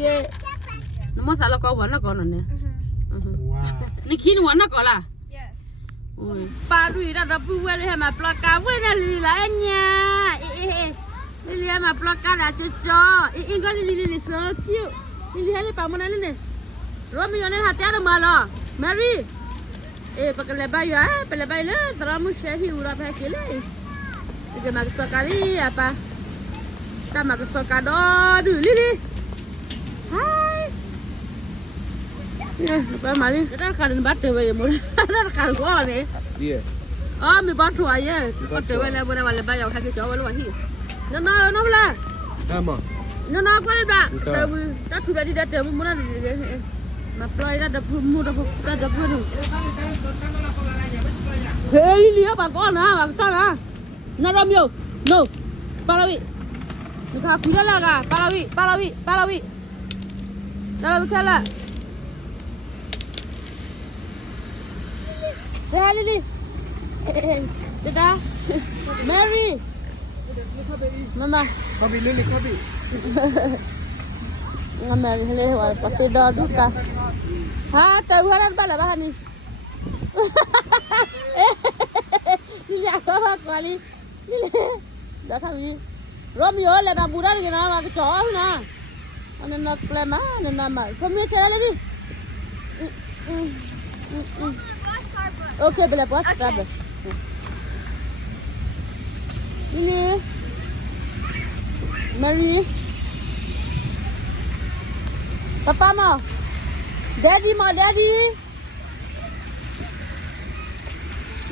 kia nó mất sao là có vẫn nó còn nèนี่ขี้หนวดนะก่อนล่ะ Yes ปลาดุยเราพูดว่าให้มาปลากาเว้ยนะลีละเนี่ยลีมาปลากาละจ้ออิงก็ลีเสือคิวลีให้ลีปลามันนั่นนี่รถมีอยู่ในหัตถ์ยามาล่ะแมรี่ปากเลบายอ่ะปากเลบายเลยตรามุชฮีอุราไปกี่เลยจะมาสกัดลีapa kitaมาสกัดดูลีPak Mali, kita kan batu aja mula, kita kan gua ni. Iya. Oh, mi batu aja, batu aja boleh boleh bayar harga jauh luar ni. Nana, nana, Sama. nana apa ni pak? Dah sudah di dalam mula ni. Maplai dah dah pun. Hei, lihat pak kau na, pak kau na. Nana mio, no, palawi. Nikah kuda lah kah? Palawi. Dalam kala. Say hi, Lily. Dada. Mary. Mama. Kopi Lily, kopi. Mary, hello. Pasti dah duka. Ha, tahu halan bala bahan ni. Lily aku kali. Lily. Dah kami. Romeo le ba budak ni na, mak cowok na. Ana nak klema, ana nama. Kami cakap lagi. Okay, boleh puas tak? Ini, Mary, Papa mau, Daddy mau Daddy.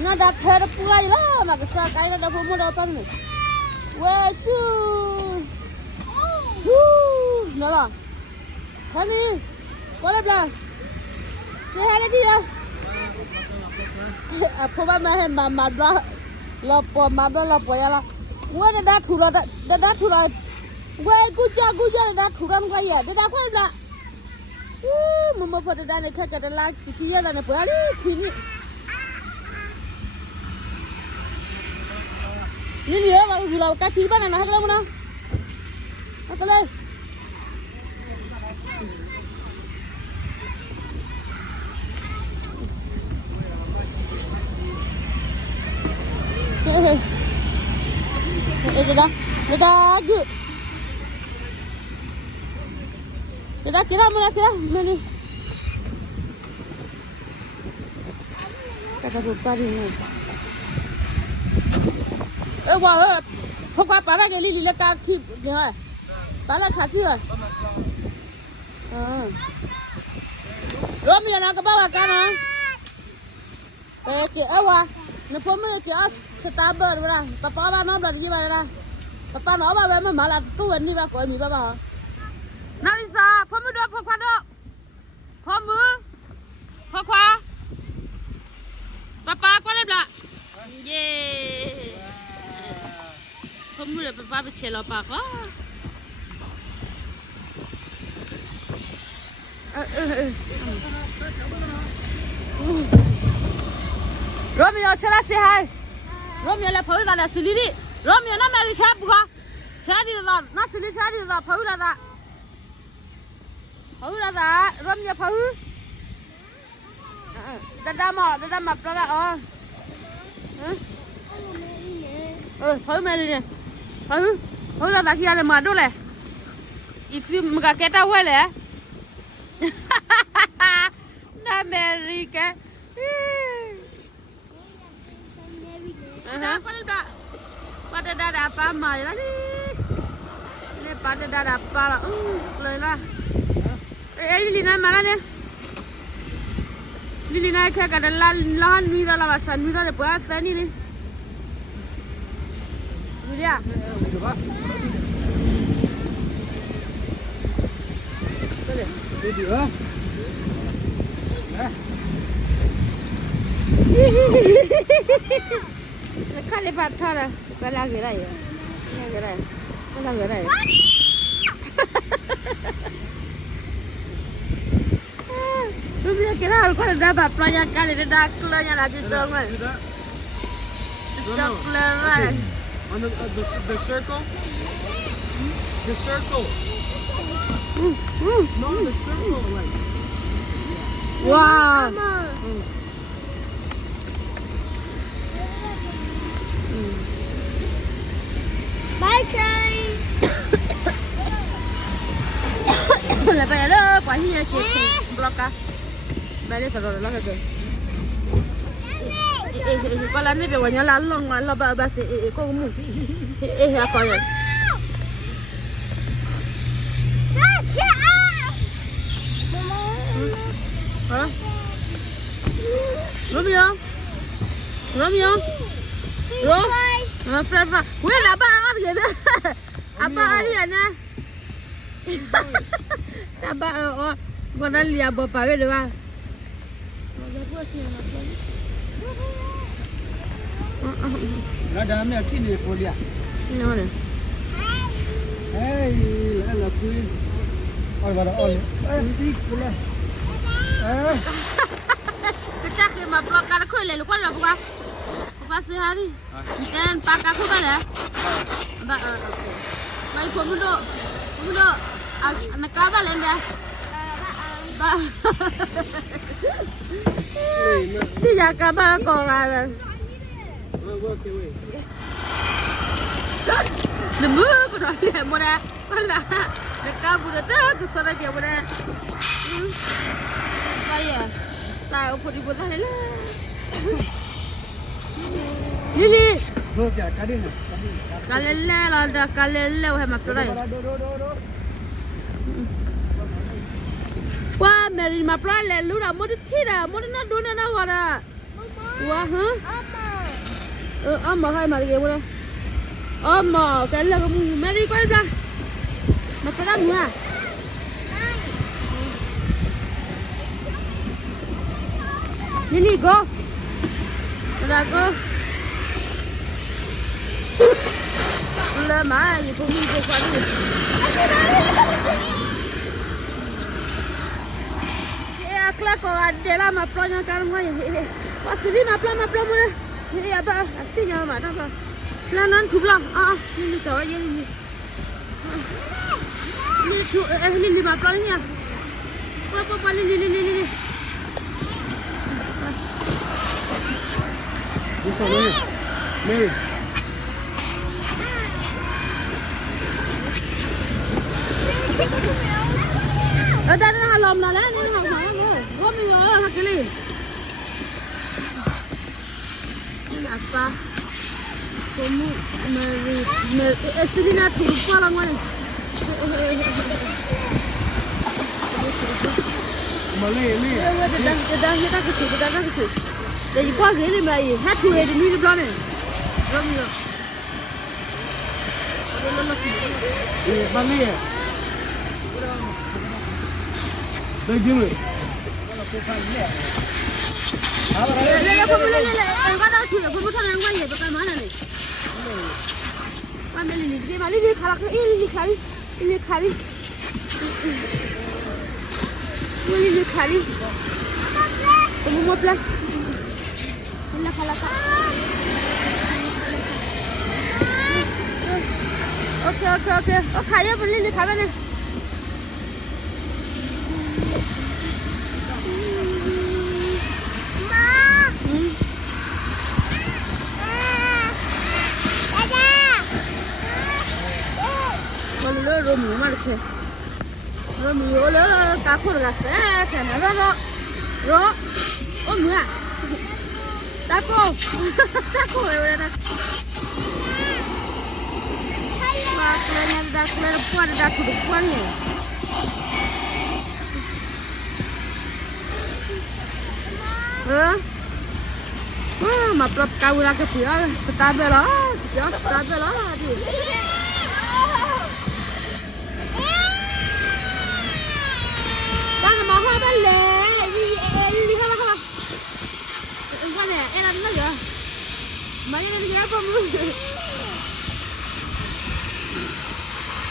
Nak dah terpuai lah, mak sekarang dah pun dah apa ni? Wesu, nala, hani, boleh belah, sehat lagi ya. Apa macam mama dah lapo ya lah. Gua dah thura. Gua kuja dah thura gua ya. Dah apa dah? Mama pada dah nak kerja dah kisiya dah nak pergi sini. Ni dia baru gula kasih mana nak kalau mana? Kalau Dah good. Dah kira mana? Kata bukan ni. Wah, pokok para geli lekat kip ni ha. Para khasi ha. Romeo nak ke bawah kan ha? Ke awak. Nampak mana ke Setaber berah, papa apa nak berada di mana? Papa nak apa? Memang malah tu ni bah kau ni bah. Narisa, pamu dah pakwa dah. Pamu, pakwa. Papa kau lebih. Ye. Pamu le papa bercelok apa? Romeo, cakap say hi. Romeo le phơi dah xử lý đi. Romeo nó mày đi xe buka. Xe đi rồi, nó xử lý xe đi rồi phơi dah. Phơi dah, Romeo phơi. Dah mà pro dah. Phơi mày đi nè. Phơi dah kia le mà đâu le. Isi muka kita weh le. Na Amerika. Pada dah apa mai lah ni? Ni pada dah apa lah? Leh. Lina mana ni? Lina kaya kada lahan ni dah lah masa ni dah lepas ni ni. Mulia. Video. Lepas lepas thara, bela gerai, bela gerai. Tu bila kira aku dah dapat pelajar kali dah kelarnya lagi jangan. Dah kelar. On the circle. The circle. Not the circle, like. Wow. Bye, Shane. Là bây giờ quả như kia blocker. Bây giờ rồi nó cái con lần này bây giờ là long mà lo bà sẽ có mu. Ha coi rồi. Hả? Romeo. Romeo. Rồi. Fra. Quên là ba ăn vậy đó. À ba ăn vậy nè. Ta ba con ăn liệp bò phải được không? Ada mẹ chỉ để phô lia. Nó này. Hey, là queen. Ôi vào đó ôi. Đi lên. Cái chắc khi mà blocker nó khơi lại lúc nào buka? Buka sehari. Dan pakai aku bala. Ba Mai komudo. Anak kabal enda. Ba. Tidak kabal kau ada. Nemu kau dah lihat mana? Bala. Dekat budak dah tu suara dia budak. Bayar. Tahu pun ibu dah lah. Lili. Thôi kìa, cá đinh này. Kalele là da kalele hay mà đây. Qua mẹ mà play là lúc nào muốn chi là muốn nó đun nó vào à. Qua hả? Amma hay mà cái gì Amma cái là mẹ đi qua ra. Mà play đang à? Lili go. Ra go. Là mà gì cũng đi qua đi. Ya kelak kau ada lah maplo yang sekarang kau ya. Pas ini maplo mana? Ya apa? Artinya mana apa? Planan kubla. Ini tahu aja ini. Ini tu ini maplo ni ya. Apa ini. This one, Mary. Ở đây nó hà lồng là đấy, nó hỏng rồi. Có mình ở hạt cái gì? Apa? Kamu Celine Poe qua là ngoài. Malay. Kita kecil. Jadi qua cái này mà hát thuê thì đi được này. Rồi mình rồi. Malay. Đây chứ người. Em có đâu chui ở phía sau quay về cái má này. Qua bên này đi mà đi khá là cái đi khá đi. Đi khá đi. Kamu mau plus? Ini khá là cái. Okay. Khai ya bên đi khá bên này. Romeo mà được Romeo là cá khô là sẽ nó rồi ôm mưa cá khô rồi đó mà cái này quan đã thuộc quan này mà plot kau lagi pia stabil lah tu. Kan mau apa le? Ini apa? Enggak ya, enak ya. Banyak nanti apa mu?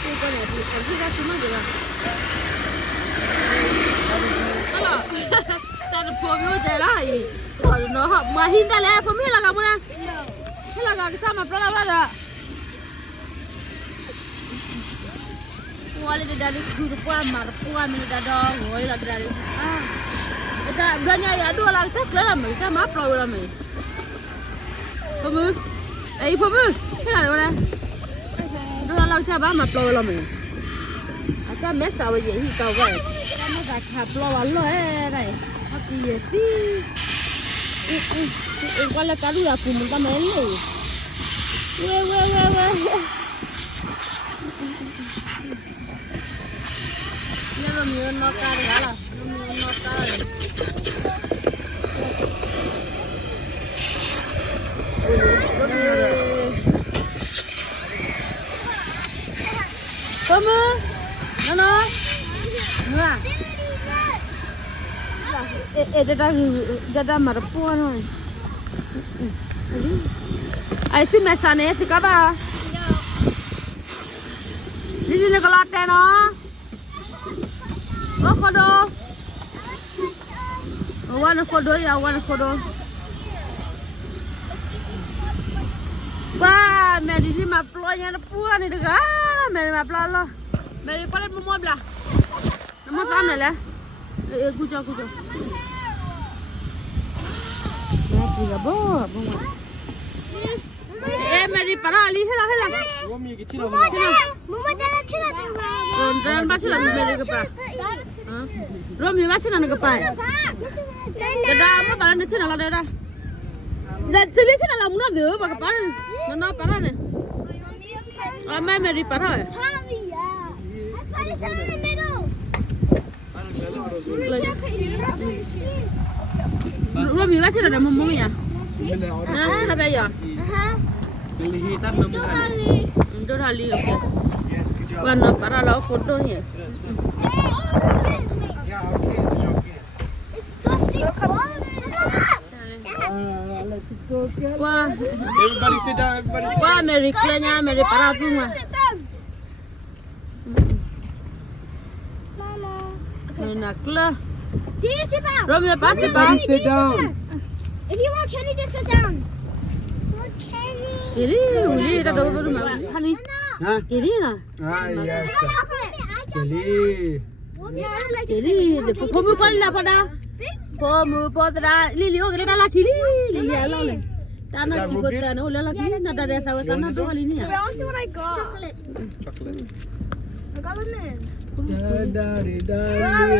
Bukan ya, kita cuma jalan. Halo, tadi pom jalan ini. Kalau no, mahin dah le, pom hilang kamu na? Hilang kita sama pernah ada. ngồi lên dari dulu puan marpuan ini dah dong ngồi lagi dari kita banyak ya dua lagi tak lah mày kita map lo lah mày Pomu Pomu thế là đâu đây dua lagi saya bah map lo lah mày acha mấy sao vậy thì tao vậy nó gạt hạt lo vào lo này hạt gì qua là cá đuôi phụ mình ta mấy này we nó mưa nó cá đấy là nó cá đấy Pomu nó nè Dada marpuan thôi. Ai xin mẹ sàn này thì các bà. Đi này có lót đây nó. Có đồ. One photo ya, one photo. Wah, mẹ đi mà plo nha nó puan này được á. Mẹ mà plo lo. Mẹ đi qua đây mua bla. Nó mua tam này là. Cucho. Tiga bo. Mary para ali hela. Romi ke chila. Mama jalan cina tu. Jalan pasir lah Mary ke pa. Romi pasir lah ke pa. Dah mo talan cina lah dah. Dah cili cina lah muna deh pak pa. Nana para ne. Mary para. Romi pasir lah mama ya. Nah, sila ba ya? Lilihitan ng mukha. Doon hali okay. Yes, good job. Wano para lao photo niya. Yeah, let's go. Wah, Everybody sit down, everybody sit down. wah Mary klanya Mary para tu mah. Nak lah. Romi apa sih bang? Everybody sit down. If you want Kenny, just sit down. Want Kenny? Ini, uli dah dua baru mah. Hani, Huh? ini na. Ah, yes. Chocolate. Kelly. Ini, pomu kau ni apa dah? Pomu dah. Lili, oh kita dah lagi Lili alau le. Tanah si kota ni, ulah lagi. Nada ada sahaja tanah tu kali ni. I want to see what I got. Chocolate. I got lemon.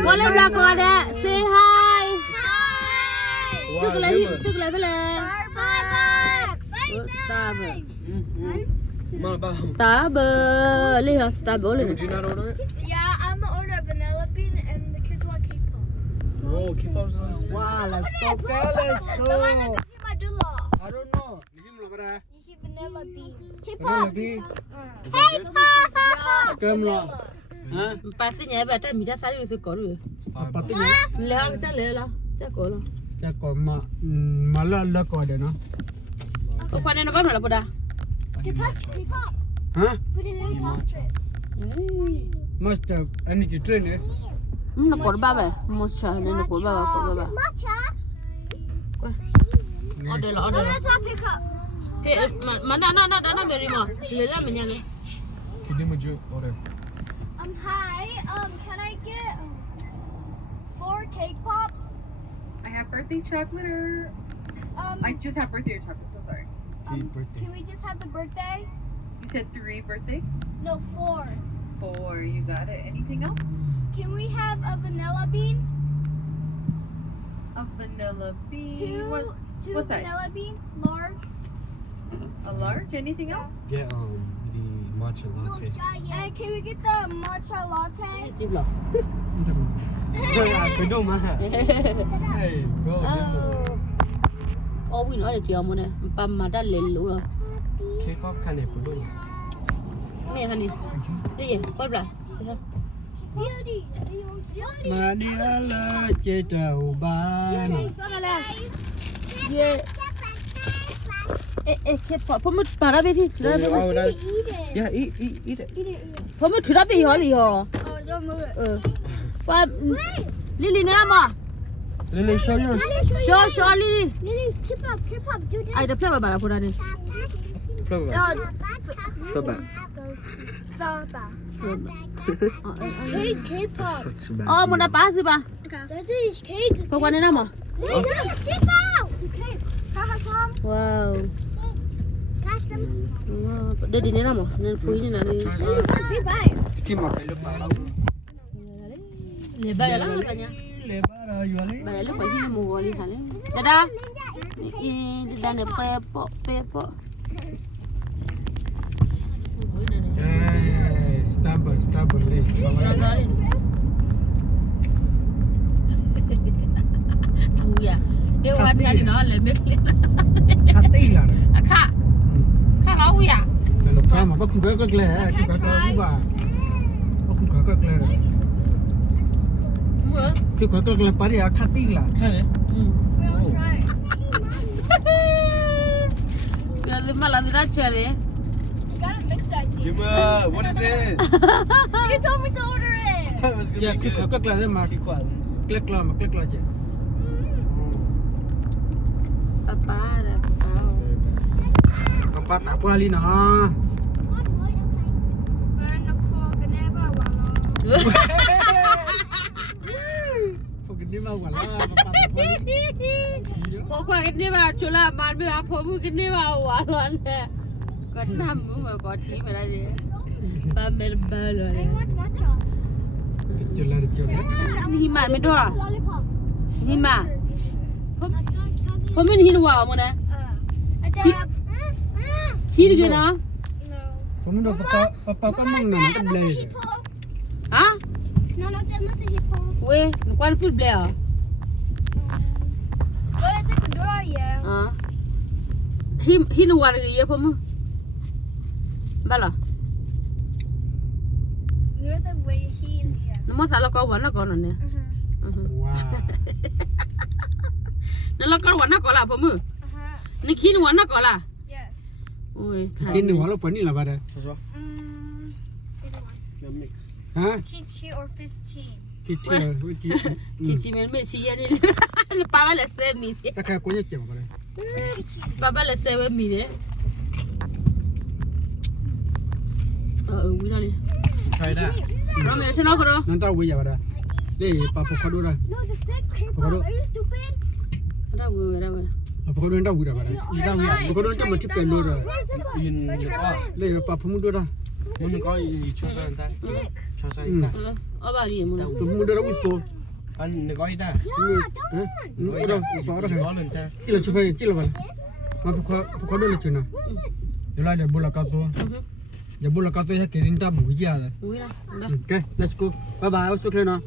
Boleh belakang ada. Say hi. Wow, Tu kelai bela. Starbucks. Starbucks. Lihat Starbucks boleh. Do you not order it? Yeah, I'm gonna order a vanilla bean and the kids want K-pop. Oh, keep up. Wow, let's go. Let's The one that's go. in my dula. I don't know. Ini mula pada. You keep vanilla bean. Lagi. Kem lah. Hah? Pastinya betul. Mija sari usul koru. Apa tu ni? Lihat saya lelah. Cak koru. Cakap malah lah kau ada no. Kau panen kau mana pada? Deposit K-pop. Hah? Put it in the deposit. Must I need to train eh? Nak korban be? Mocha, nak korban. Matcha. Order lah. Let's not pick up. Mana beri mah. Lelah menyala. Kini maju order. Hi. Can I get 4 cake pops? I have birthday chocolate or I just have birthday chocolate, so sorry. Birthday. Can we just have the birthday? You said 3 birthday? No, 4. 4, you got it. Anything else? Can we have a vanilla bean? A vanilla bean. Two What size? vanilla bean, large. A large? Anything else? Get the matcha latte. And can we get the matcha latte? Cip lah. Kedua mah. Hey, go. Oh, win ada dia mana? Pam ada lelu lah. K-pop kan ni kedua. Ni hani. Ni, kau belah. Beauty. Maniala cita uban. Sana lah. Ye. K-pop. Pomu para beri. Eat it. Yeah, eat it. Pomu curah beri hal Oh, yo. don't move it. Pam. Lili ni apa? Lily, show yours. Show Lili. Lily, chip up, do this. Ada apa bara pura ni? Flower. So bad. Papa. It's cake pop. Oh, muốn đá bá gì bà? This is cake. Có quan đến đâu mà? No, sit down. Cake. Have some. Wow. Got some. Đây đi đến đâu mà? Nên phui như nào đi? Big bite. chim mà phải lúc nào Lệ bay lắm bà nha. lệ ba rồi vừa lấy Bay lúc bay khi mùa đi hả? Dada. Dada này pepo. stubborn lên Thú à? Cái quan cái nó lên biết liền. khát tí là Khá lâu à? là lúc sao mà có khu cái lệ cái có bà có khu cái lệ cái có lệ bà đi khát tí là We'll try. Giờ mà làm gì đó chơi đấy? You gotta mix that tea. Yuma, what is this? You told me to order it. That was gonna dạ be cái good. có lệ mà click là chứ Papa dah. Papa tak apa Ali nah. Pagdi mau wala papa tak apa Ali. Phố qua cái này vào chỗ làm bạn bây giờ phố cái này vào quá luôn nè. Có năm mà có tí mà đây đi. Ba mẹ ba rồi. I want matcha. Kecil lah dia. Hi mà mới đó à? Lollipop. Hi mà. Phố mình hi vào mà nè. Hi được nó. Kamu dah papa pamang nak tak boleh. Hả? No, not a hippo. Quê, nó quan phút bè à? Well, I think the door, yeah. Hi nó vào cái gì phố mu? Ba là. You're the way he, yeah. Nó mất sao nó có vấn nó có nữa nè. Wow. Nó có vấn nó có là phố mu. Nó khi nó vấn nó có là. Yes. Ôi. Kini walaupun ni lah pada. Sesuatu. Either one. The mix. Ha? Kichi or 15. Kecil. Ki chỉ mình chỉ vậy đi. Papa là xe mi. Tak kaya kunyit je pada. Papa là xe với mi đấy. Quý đó đi. Try that. Rồi mẹ sẽ nói không đâu. Nanti awak ya pada. Le papa kado dah. No, the stick hippo. Pokoknya- Are you stupid? Đó vừa đó vừa. Papa kado nanti awak dah pada. Papa kado nanti mesti pelur dah. In the car. Le papa muda dah. Muốn có gì cho sao ta? Cho sao ta? Ở bà đi mà. Papa muda dah usul. Anh gói ta. Ni dah papa dah. Gói lên ta. Cila cuba cila bala. Papa kado le cuna. Jalan le bola kado. Ya bola kado ya kirinta buja dah. Quý đó. Okay, let's go. Bye bye. Usuk le na.